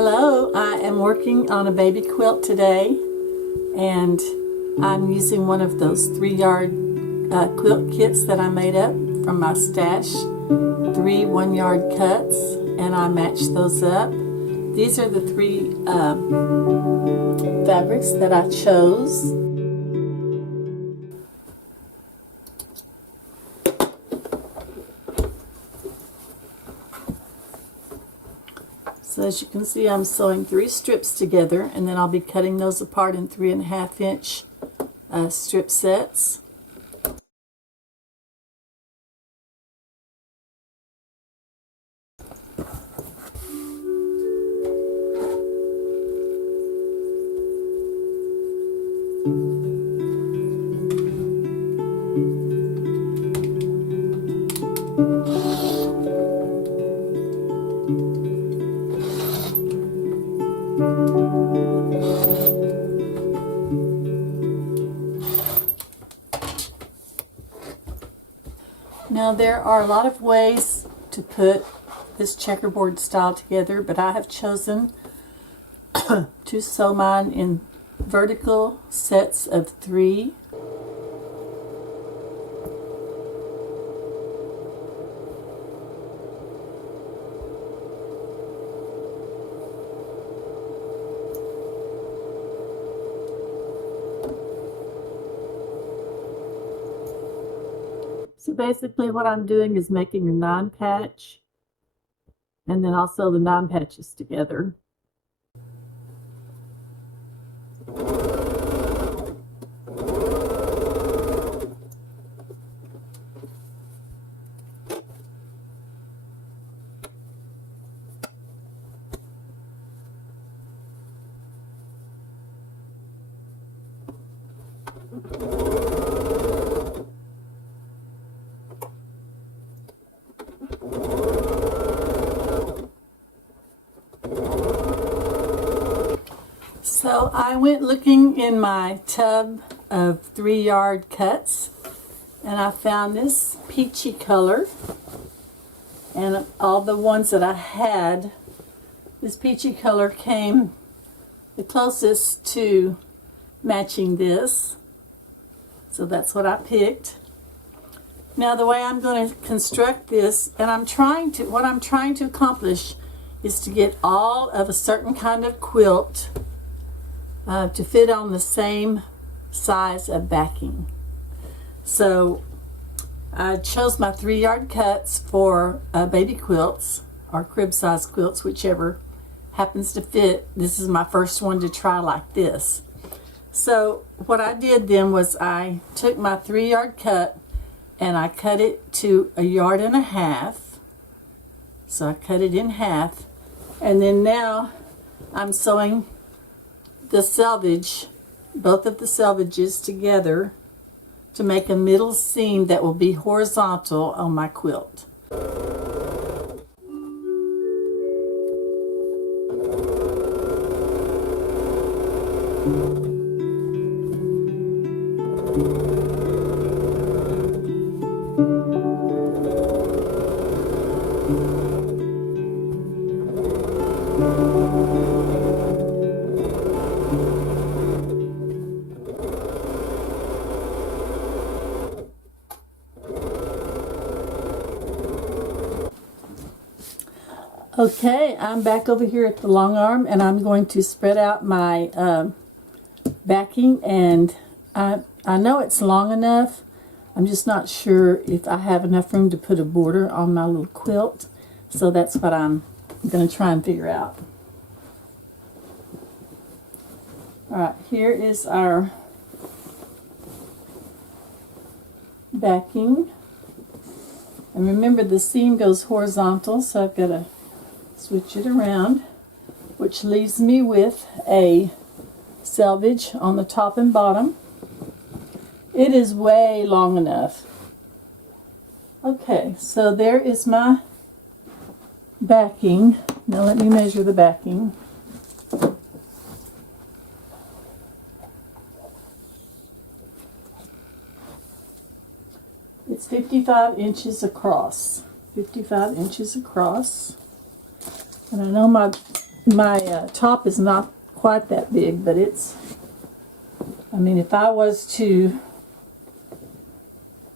Hello, I am working on a baby quilt today, and I'm using one of those 3-yard quilt kits that I made up from my stash. 3 1-yard cuts, and I matched those up. These are the 3 fabrics that I chose. So as you can see, I'm sewing 3 strips together, and then I'll be cutting those apart in 3.5-inch strip sets. Now there are a lot of ways to put this checkerboard style together, but I have chosen to sew mine in vertical sets of 3. So basically what I'm doing is making a 9-patch, and then I'll sew the 9 patches together. So I went looking in my tub of 3-yard cuts, and I found this peachy color, and all the ones that I had, this peachy color came the closest to matching this, so that's what I picked. Now the way I'm going to construct this, and what I'm trying to accomplish is to get all of a certain kind of quilt to fit on the same size of backing. So I chose my 3-yard cuts for baby quilts or crib size quilts, whichever happens to fit. This is my first one to try like this. So what I did then was I took my 3-yard cut and I cut it to 1.5 yards. So I cut it in half, and then now I'm sewing the selvage, both of the selvages together to make a middle seam that will be horizontal on my quilt. Okay, I'm back over here at the long arm, and I'm going to spread out my backing, and I know it's long enough. I'm just not sure if I have enough room to put a border on my little quilt, so that's what I'm going to try and figure out. Alright, here is our backing, and remember the seam goes horizontal, so I've got to switch it around, which leaves me with a selvage on the top and bottom. It is way long enough. Okay, so there is my backing. Now let me measure the backing. It's 55 inches across. 55 inches across. And I know my my top is not quite that big, but it's, I mean, if I was to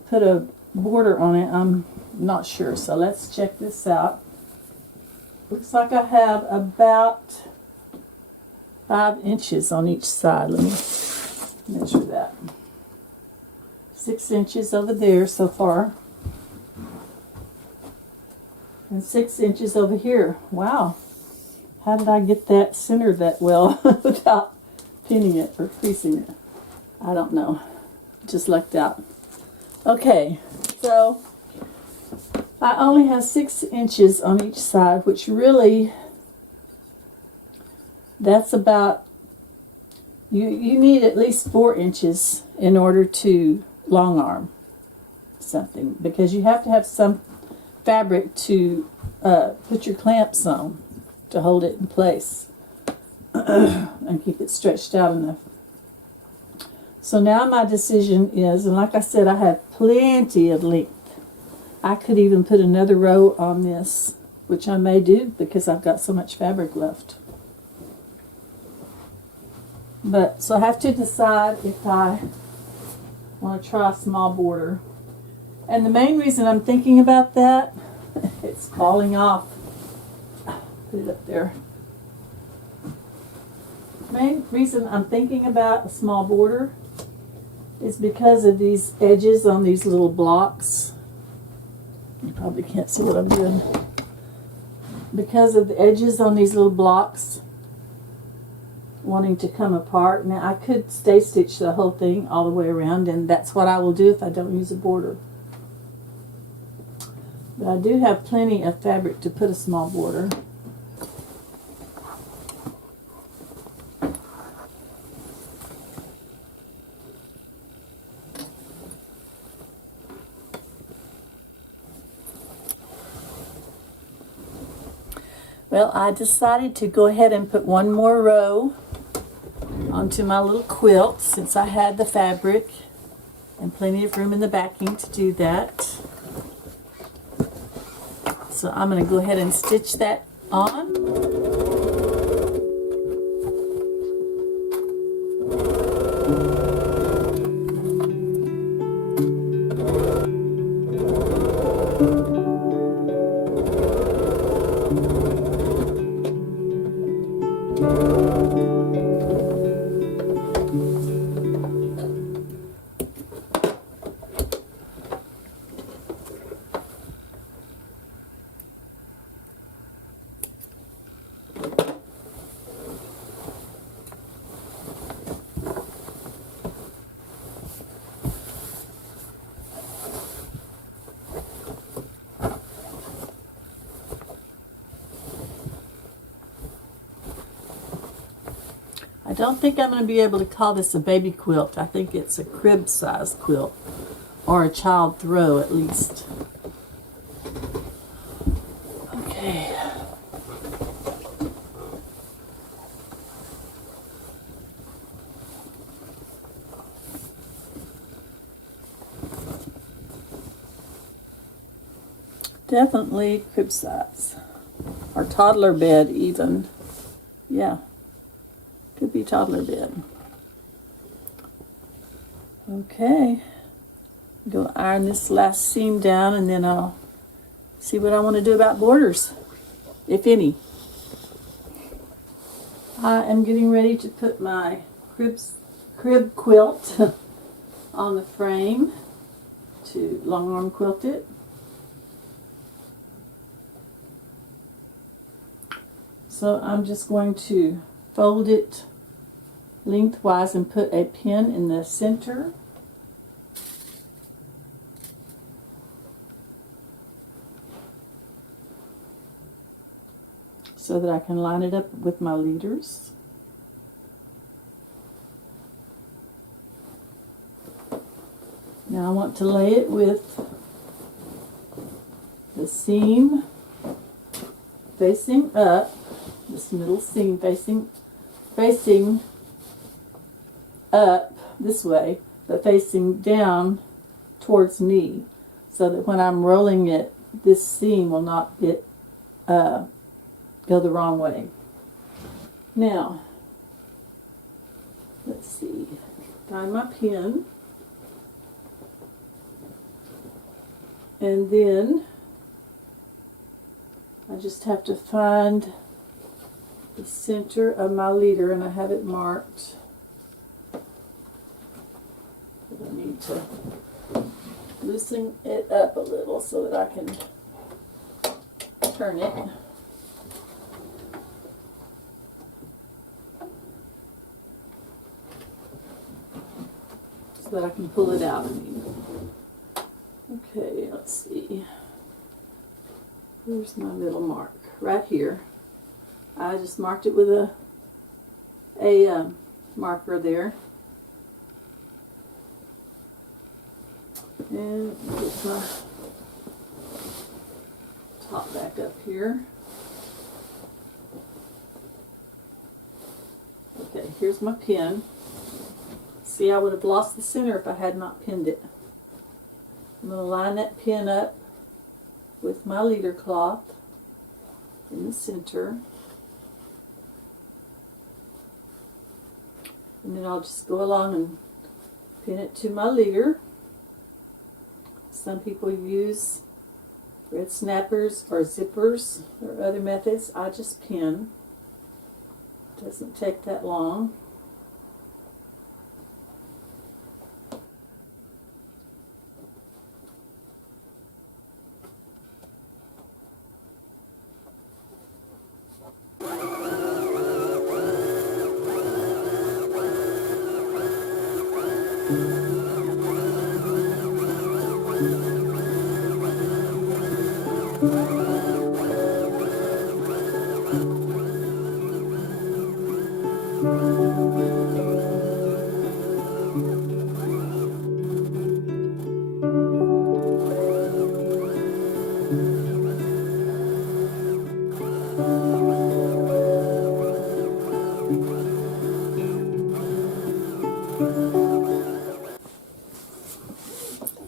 put a border on it, I'm not sure. So let's check this out. Looks like I have about 5 inches on each side. Let me measure that. 6 inches over there so far. And 6 inches over here. Wow. How did I get that centered that well without pinning it or creasing it? I don't know. Just lucked out. Okay, so I only have 6 inches on each side, which really, that's about, you need at least 4 inches in order to long arm something, because you have to have some fabric to put your clamps on to hold it in place and keep it stretched out enough. So now my decision is, and like I said, I have plenty of length. I could even put another row on this, which I may do because I've got so much fabric left. But so I have to decide if I want to try a small border. And the main reason I'm thinking about that, it's falling off. Put it up there. Main reason I'm thinking about a small border is because of these edges on these little blocks. You probably can't see what I'm doing. Because of the edges on these little blocks wanting to come apart. Now I could stay stitch the whole thing all the way around, and that's what I will do if I don't use a border. But I do have plenty of fabric to put a small border. Well, I decided to go ahead and put one more row onto my little quilt since I had the fabric and plenty of room in the backing to do that. So I'm going to go ahead and stitch that on. I don't think I'm going to be able to call this a baby quilt. I think it's a crib size quilt, or a child throw at least. Okay. Definitely crib size, or toddler bed even. Yeah. Could be toddler bed. Okay. Go iron this last seam down, and then I'll see what I want to do about borders, if any. I am getting ready to put my crib quilt on the frame to long arm quilt it. So I'm just going to fold it lengthwise and put a pin in the center. So that I can line it up with my leaders. Now I want to lay it with the seam facing up, this middle seam facing up this way, but facing down towards me, so that when I'm rolling it, this seam will not get go the wrong way. Now, let's see, find my pen, and then I just have to find the center of my leader, and I have it marked. I need to loosen it up a little so that I can turn it. So that I can pull it out. Okay, let's see. Here's my little mark right here. I just marked it with a marker there. And get my top back up here. Okay, here's my pin. See, I would have lost the center if I had not pinned it. I'm going to line that pin up with my leader cloth in the center. And then I'll just go along and pin it to my leader. Some people use thread snappers or zippers or other methods. I just pin. It doesn't take that long.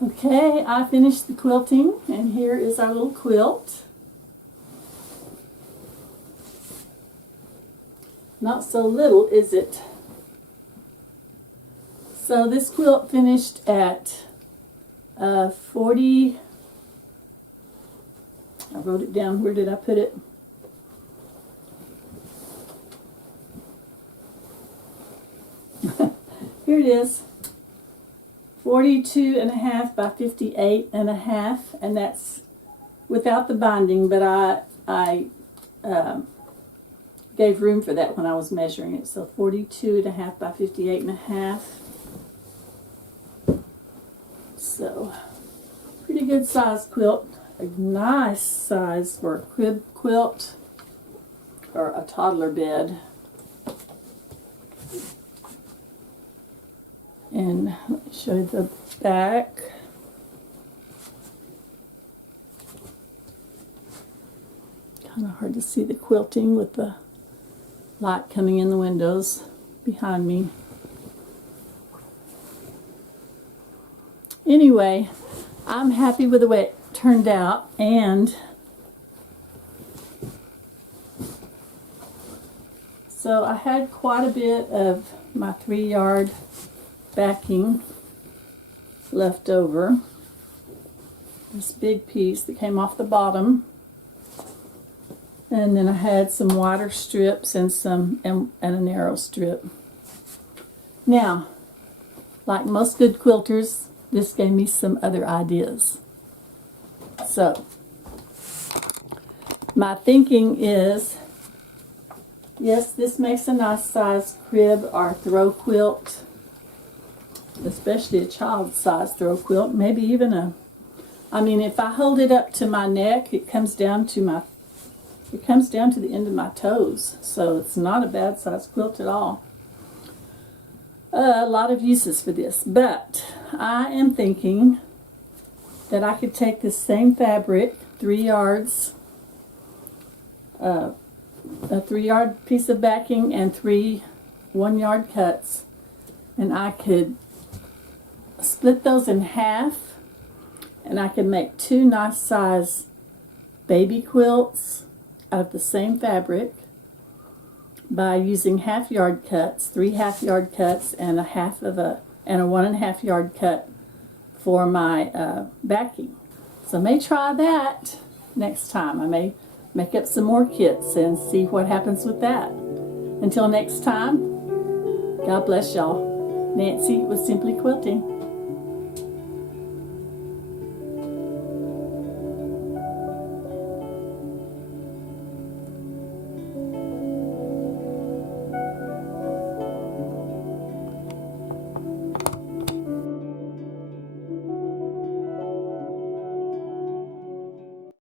Okay, I finished the quilting, and here is our little quilt. Not so little, is it? So this quilt finished at 40, I wrote it down, where did I put it? Here it is. 42.5 by 58.5, and that's without the binding, but I gave room for that when I was measuring it. So 42.5 by 58.5. So pretty good size quilt. A nice size for a crib quilt or a toddler bed. And let me show you the back. Kind of hard to see the quilting with the light coming in the windows behind me. Anyway, I'm happy with the way it turned out, and so I had quite a bit of my 3-yard backing left over. This big piece that came off the bottom, and then I had some wider strips and a narrow strip. Now, like most good quilters, this gave me some other ideas. So my thinking is, yes, this makes a nice size crib or throw quilt, especially a child size throw quilt, maybe even I mean, if I hold it up to my neck, it comes down to the end of my toes, so it's not a bad size quilt at all. A lot of uses for this, but I am thinking that I could take this same fabric, 3 yards, a 3-yard piece of backing and 3 1-yard cuts, and I could split those in half, and I could make 2 nice size baby quilts out of the same fabric, by using half-yard cuts, 3 half-yard cuts and a 1.5 yard cut for my backing. So I may try that next time. I may make up some more kits and see what happens with that. Until next time, God bless y'all. Nancy with Simply Quilting.